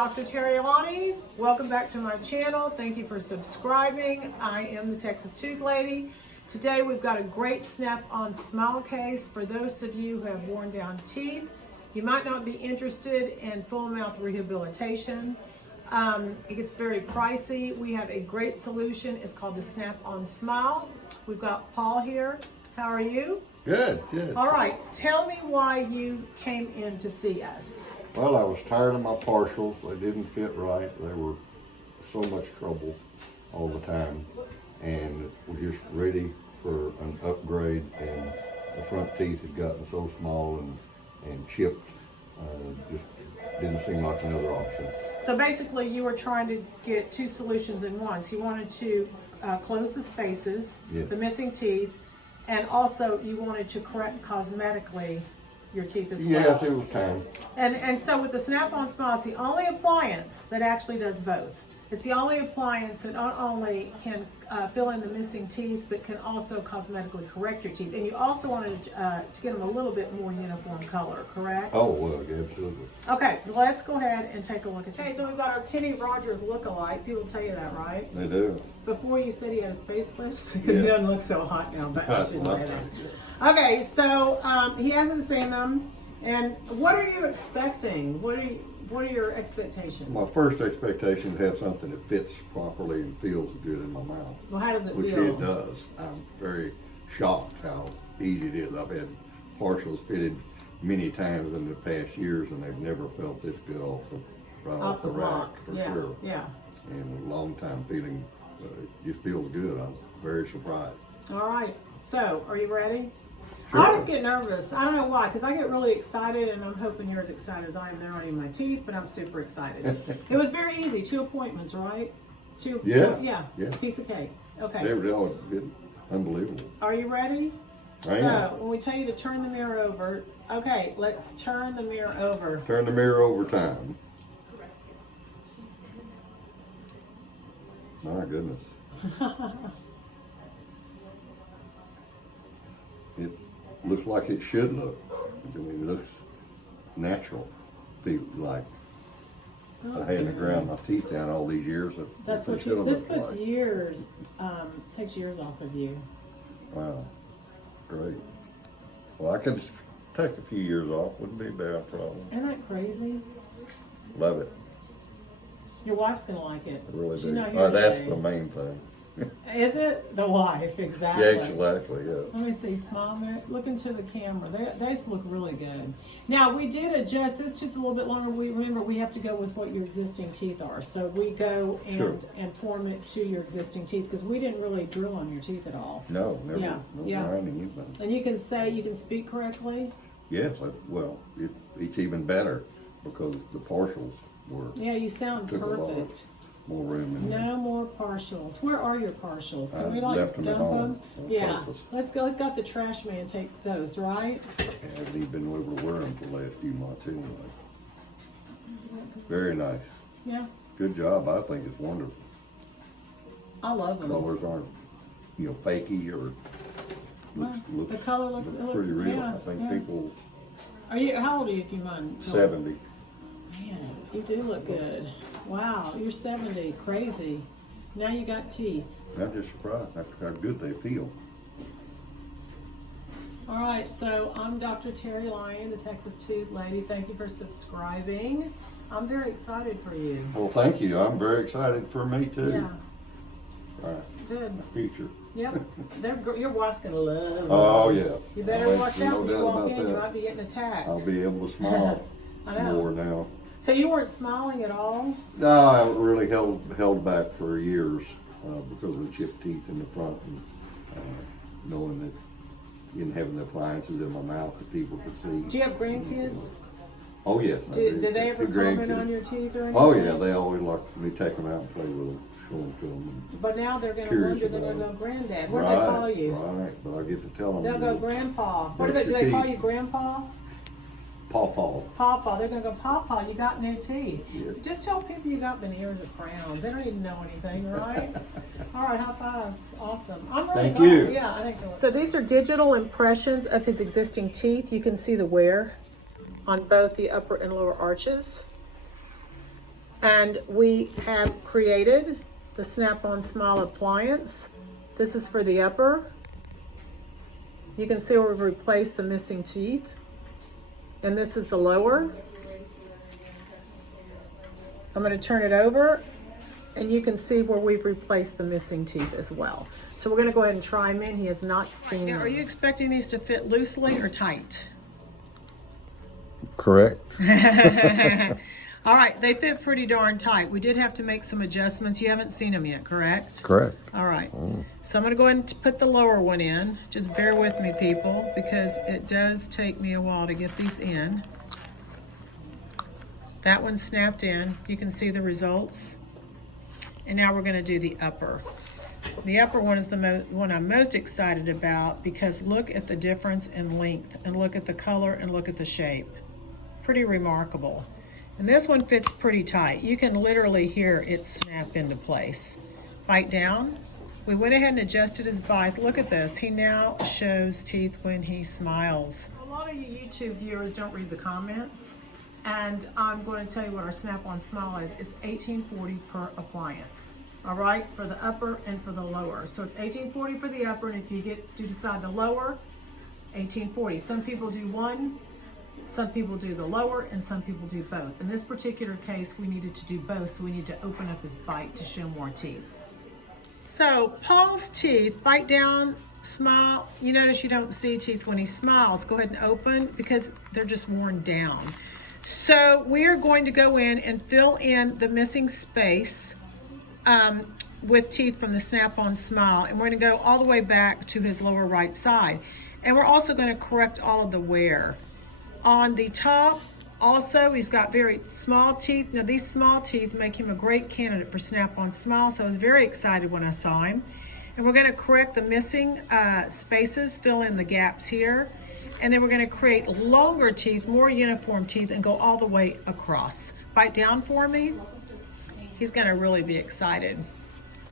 Dr. Terri Alani. Welcome back to my channel. Thank you for subscribing. I am the Texas Tooth Lady. Today we've got a great snap-on smile case for those of you who have worn down teeth. You might not be interested in full mouth rehabilitation. It gets very pricey. We have a great solution. It's called the Snap-on Smile. We've got Paul here. How are you? Good, good. All right, tell me why you came in to see us. Well, I was tired of my partials. They didn't fit right. They were so much trouble all the time. And was just ready for an upgrade. And the front teeth had gotten so small and chipped. Just didn't seem like another option. So basically you were trying to get two solutions in one. So you wanted to close the spaces, Yes. the missing teeth, and also you wanted to correct cosmetically your teeth as well. Yes, it was time. And so with the Snap-on Smile, it's the only appliance that actually does both. It's the only appliance that not only can fill in the missing teeth, but can also cosmetically correct your teeth. And you also wanted to get them a little bit more uniform color, correct? Oh, well, absolutely. Okay, so let's go ahead and take a look at this. Okay, so we've got our Kenny Rogers look-alike. People tell you that, right? They do. Before you said he had his facelifts, because Yeah. he doesn't look so hot now, but I shouldn't say that. Okay, so he hasn't seen them. And what are you expecting? What are your expectations? My first expectation is to have something that fits properly and feels good in my mouth. Well, how does it Which feel? it does. I'm very shocked how easy it is. I've had partials fitted many times in the past years, and they've never felt this good off the rack, block. for Yeah, sure. yeah. And a long time feeling, it just feels good. I'm very surprised. All right, so are you ready? Sure. I always get nervous. I don't know why, because I get really excited, and I'm hoping you're as excited as I am. They're not even my teeth, but I'm super excited. It was very easy. 2 appointments, right? Yeah. Piece of cake. Okay. They were all good. Unbelievable. Are you ready? I am. When we tell you to turn the mirror over, okay, let's turn the mirror over. Turn the mirror over time. My goodness. It looks like it should look. I mean, it looks natural. Feel like I hadn't ground my teeth down all these years. That's they what should have this looked puts like. years, takes years off of you. Wow, great. Well, I could take a few years off. Wouldn't be a bad problem. Isn't that crazy? Love it. Your wife's gonna like it. I really She's do. not here That's today. the main thing. Is it? The wife, exactly. Yeah, exactly, yeah. Let me see, smile, Mary. Look into the camera. They look really good. Now, we did adjust this just a little bit longer. Remember, we have to go with what your existing teeth are. So we go Sure. and form it to your existing teeth, because we didn't really drill on your teeth at all. No, never. Yeah, No yeah. grinding, anything. And you can speak correctly? Yes, well, it's even better because the partials were, Yeah, you sound took a lot perfect. more room in there. No more partials. Where are your partials? Can I we like left them at dump home them? on Yeah. purpose. Let's go. Let's got the trash man take those, right? I haven't even been able to wear them for the last few months anyway. Very nice. Yeah. Good job. I think it's wonderful. I love them. Colors aren't, fakey or Well, looks the color looks pretty real. Yeah, I think yeah. people Are you? How old are you, if you mind? 70. Man, you do look good. Wow, you're 70. Crazy. Now you got teeth. I'm just surprised how good they feel. All right, so I'm Dr. Terri Alani, the Texas Tooth Lady. Thank you for subscribing. I'm very excited for you. Well, thank you. I'm very excited for me too. Yeah, All right, good. future. Yep. Your wife's gonna love them. Oh yeah. You better I'll watch make out when no you doubt walk about in. You that. might be getting attacked. I'll be able to smile I know. more now. So you weren't smiling at all? No, I really held back for years because of the chipped teeth in the front and knowing that in having the appliances in my mouth that people could see. Do you have grandkids? Oh yes. I do. Did they ever Two comment grandkids. on your teeth or anything? Oh yeah, they always like me take them out and play with them, show them to them. But now they're going to Curious wonder, they're going to about go Granddad. What do they call you? Right, but I get to tell them. They'll go Grandpa. What Brush do your they call teeth. you, Grandpa? Paw. Pawpaw. They're going to go, Pawpaw, you got new teeth. Yeah. Just tell people you got veneers or crowns. They don't even know anything, right? All right, high five. Awesome. I'm really Thank glad. you. Yeah, I think so. These are digital impressions of his existing teeth. You can see the wear on both the upper and lower arches. And we have created the Snap-on Smile appliance. This is for the upper. You can see where we've replaced the missing teeth. And this is the lower. I'm going to turn it over, and you can see where we've replaced the missing teeth as well. So we're going to go ahead and try him in. He has not seen them. Now, are you expecting these to fit loosely or tight? Correct. All right, they fit pretty darn tight. We did have to make some adjustments. You haven't seen them yet, correct? Correct. All right. So I'm going to go ahead and put the lower one in. Just bear with me, people, because it does take me a while to get these in. That one snapped in. You can see the results. And now we're going to do the upper. The upper one is the one I'm most excited about, because look at the difference in length, and look at the color, and look at the shape. Pretty remarkable. And this one fits pretty tight. You can literally hear it snap into place. Bite down. We went ahead and adjusted his bite. Look at this. He now shows teeth when he smiles. A lot of you YouTube viewers don't read the comments, and I'm going to tell you what our Snap-on Smile is. It's $18.40 per appliance. All right, for the upper and for the lower. So it's $18.40 for the upper, and if you decide the lower, $18.40. Some people do one, some people do the lower, and some people do both. In this particular case, we needed to do both, so we need to open up his bite to show more teeth. So Paul's teeth, bite down, smile. You notice you don't see teeth when he smiles. Go ahead and open, because they're just worn down. So we are going to go in and fill in the missing space with teeth from the Snap-on Smile, and we're going to go all the way back to his lower right side. And we're also going to correct all of the wear. On the top, also, he's got very small teeth. Now, these small teeth make him a great candidate for Snap-on Smile, so I was very excited when I saw him. And we're going to correct the missing spaces, fill in the gaps here, and then we're going to create longer teeth, more uniform teeth, and go all the way across. Bite down for me. He's going to really be excited.